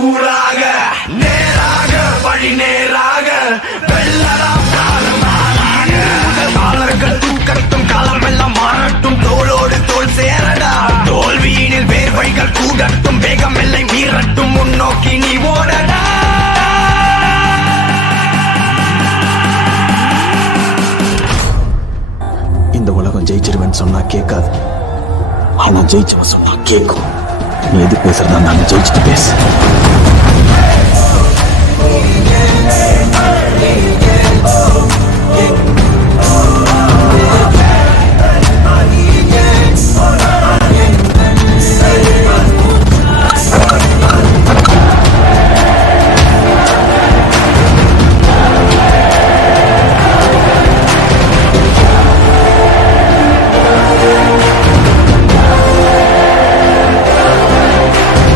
சூடாக நேராக வழி நேராக வெள்ளலாம் காலர்கள் தூக்கட்டும் காலமெல்லாம் மாறட்டும் தோளோடு தோல் சேரடா தோல்வியினில் வேர்வைகள் கூடட்டும் வேகம் எல்லை மீறட்டும் முன்னோக்கி நீ ஓடடா இந்த உலகம் ஜெயிச்சிருவேன்னு சொன்னா கேட்காது, ஆனா ஜெயிச்சவன் சொன்னா கேட்கும். நீ எது பேசுறதா நான் ஜெயிச்சுட்டு பேசு.